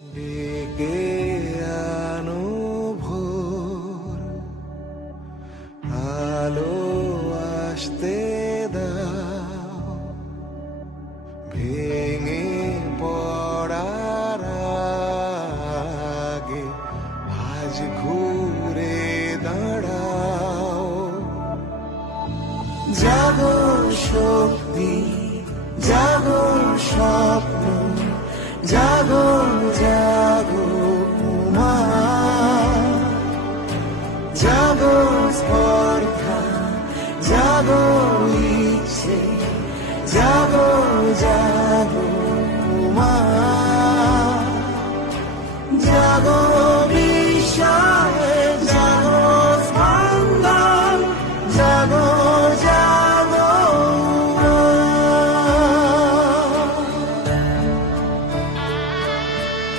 ডেকে আনো ভোর, আলো আসতে দাও, ভেঙে পড়ার আগে আজ ঘুরে দাঁড়াও। জাগো শক্তি, জাগো স্বপ্ন, জাগো